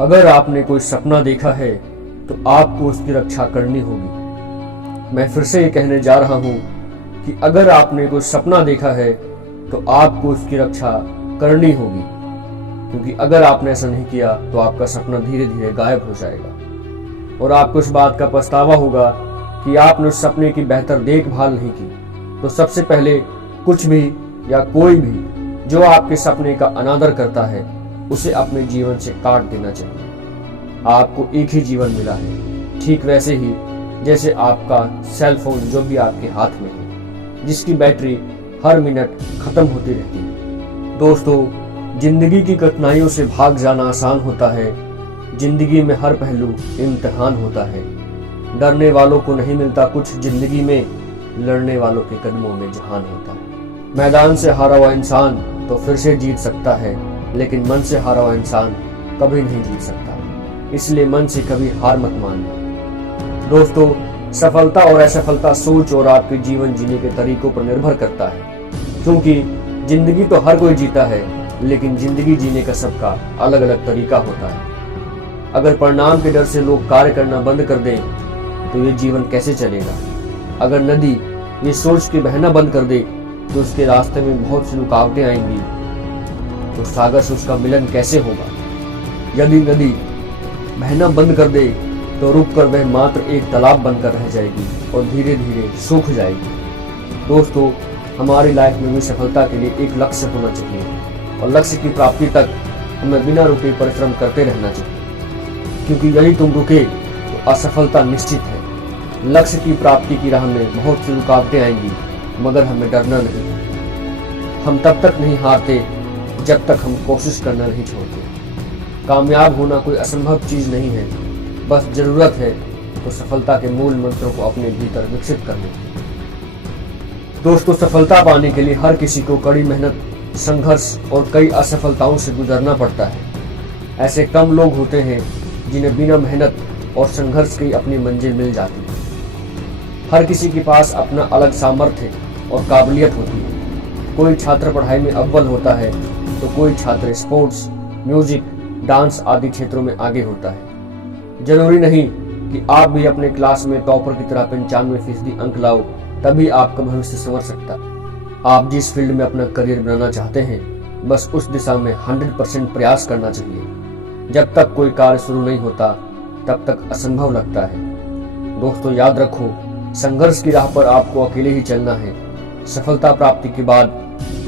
अगर आपने कोई सपना देखा है तो आपको उसकी रक्षा करनी होगी। मैं फिर से ये कहने जा रहा हूं कि अगर आपने कोई सपना देखा है तो आपको उसकी रक्षा करनी होगी, क्योंकि अगर आपने ऐसा नहीं किया तो आपका सपना धीरे धीरे गायब हो जाएगा और आपको इस बात का पछतावा होगा कि आपने उस सपने की बेहतर देखभाल नहीं की। तो सबसे पहले कुछ भी या कोई भी जो आपके सपने का अनादर करता है उसे अपने जीवन से काट देना चाहिए। आपको एक ही जीवन मिला है, ठीक वैसे ही जैसे आपका सेल फोन जो भी आपके हाथ में है, जिसकी बैटरी हर मिनट खत्म होती रहती है। दोस्तों, जिंदगी की कठिनाइयों से भाग जाना आसान होता है। जिंदगी में हर पहलू इम्तिहान होता है। डरने वालों को नहीं मिलता कुछ जिंदगी में, लड़ने वालों के कदमों में जहान होता है। मैदान से हारा हुआ इंसान तो फिर से जीत सकता है, लेकिन मन से हारा हुआ इंसान कभी नहीं जीत सकता। इसलिए मन से कभी हार मत मानना। दोस्तों, सफलता और असफलता सोच और आपके जीवन जीने के तरीकों पर निर्भर करता है, क्योंकि जिंदगी तो हर कोई जीता है, लेकिन जिंदगी जीने का सबका अलग अलग तरीका होता है। अगर परिणाम के डर से लोग कार्य करना बंद कर दें तो ये जीवन कैसे चलेगा? अगर नदी ये सोच के बहना बंद कर दे तो उसके रास्ते में बहुत सी रुकावटें आएंगी, तो सागर से उसका मिलन कैसे होगा? यदि नदी बहना बंद कर दे तो रुक कर वह मात्र एक तालाब बनकर रह जाएगी और धीरे धीरे सूख जाएगी। दोस्तों, हमारी लाइफ में भी सफलता के लिए एक लक्ष्य होना चाहिए और लक्ष्य की प्राप्ति तक हमें बिना रुके परिश्रम करते रहना चाहिए, क्योंकि यदि तुम रुके तो असफलता निश्चित है। लक्ष्य की प्राप्ति की राह में बहुत सी रुकावटें आएंगी, मगर हमें डरना नहीं है। हम तब तक नहीं हारते जब तक हम कोशिश करना नहीं छोड़ते। कामयाब होना कोई असंभव चीज नहीं है, बस जरूरत है तो सफलता के मूल मंत्रों को अपने भीतर विकसित करने की। दोस्तों, सफलता पाने के लिए हर किसी को कड़ी मेहनत, संघर्ष और कई असफलताओं से गुजरना पड़ता है। ऐसे कम लोग होते हैं जिन्हें बिना मेहनत और संघर्ष की अपनी मंजिल मिल जाती है। हर किसी के पास अपना अलग सामर्थ्य और काबिलियत होती है। कोई छात्र पढ़ाई में अव्वल होता है तो कोई छात्र स्पोर्ट्स, म्यूजिक, डांस आदि क्षेत्रों में आगे होता है। जरूरी नहीं कि आप भी अपने क्लास में टॉपर की तरह 95% अंक लाओ, तभी आपका भविष्य संवर सकता है। आप जिस फील्ड में अपना करियर बनाना चाहते हैं, बस उस दिशा में 100% प्रयास करना चाहिए। जब तक कोई कार्य शुरू नहीं होता तब तक असंभव लगता है। दोस्तों, याद रखो, संघर्ष की राह पर आपको अकेले ही चलना है। सफलता प्राप्ति के बाद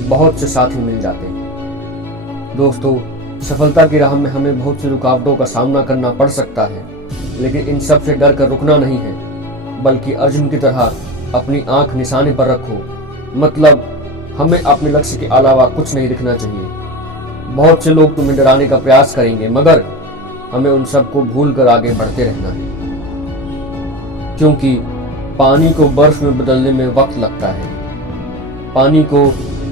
बहुत से साथी मिल जाते हैं। दोस्तों, सफलता की राह में हमें बहुत सी रुकावटों का सामना करना पड़ सकता है, लेकिन इन सब से डर कर रुकना नहीं है, बल्कि अर्जुन की तरह अपनी आंख निशाने पर रखो। मतलब हमें अपने लक्ष्य के अलावा कुछ नहीं दिखना चाहिए। बहुत से लोग तुम्हें डराने का प्रयास करेंगे, मगर हमें उन सब को भूल कर आगे बढ़ते रहना है, क्योंकि पानी को बर्फ में बदलने में वक्त लगता है। पानी को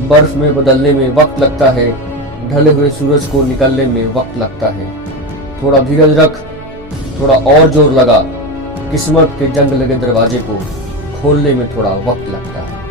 बर्फ में बदलने में वक्त लगता है, ढले हुए सूरज को निकलने में वक्त लगता है। थोड़ा धीरज रख, थोड़ा और जोर लगा, किस्मत के जंग लगे दरवाजे को खोलने में थोड़ा वक्त लगता है।